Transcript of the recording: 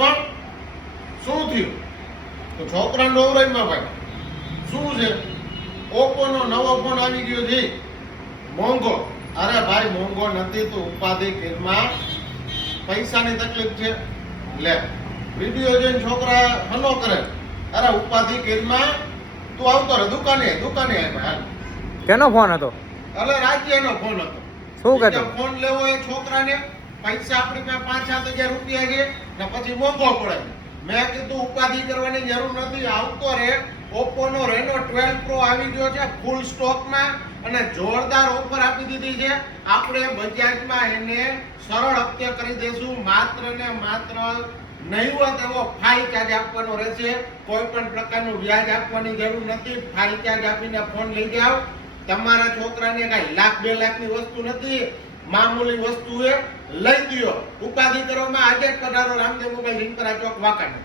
પણ શું થયું તો છોકરા નવરાઈમાં ભાઈ શું છે ઓપ્પો નો નવો ફોન આવી ગયો છે મોંઘો. અરે ભાઈ મોંઘો નથી તો ઉપાધિ કેરમાં પૈસાની તકલીફ છે લે વિડીયો જોઈને છોકરા હલો કરે. અરે ઉપાધિ કેરમાં તું આવતો રહે દુકાને આવ્યા. કેનો ફોન હતો? એટલે રાજ્યનો ફોન હતો. શું કહેતો? ફોન લેવો એ છોકરાને પૈસા આપણી પાસે 5-7 હજાર રૂપિયા છે ને પછી મોંઘો પડે. મેં કીધું ઉપાધિ કરવાની જરૂર નથી, આવતો રે. ઓપ્પો નો રેનો 12 પ્રો આવી ગયો છે ફૂલ સ્ટોકમાં અને જોરદાર ઓફર આપી દીધી છે. આપણે બજાજમાં એને સરળ હપ્તે કરી દેશું. માત્ર ને માત્ર નહીવત એવો ફાઇલ ચાર્જ આપવાનો રહેશે. કોઈ પણ પ્રકારનું વ્યાજ આપવાની જરૂર નથી. ફાઇલ ચાર્જ આપીને ફોન લઈ જાઓ. તમારા છોકરાને કઈ લાખ 2 લાખની વસ્તુ નથી, મામૂલી વસ્તુ એ લઈ દો. ઉપાધિ કરવામાં આજે જ પધારો રામદેવ મોબાઈલ હિંકરા ચોક વાંકાનેર.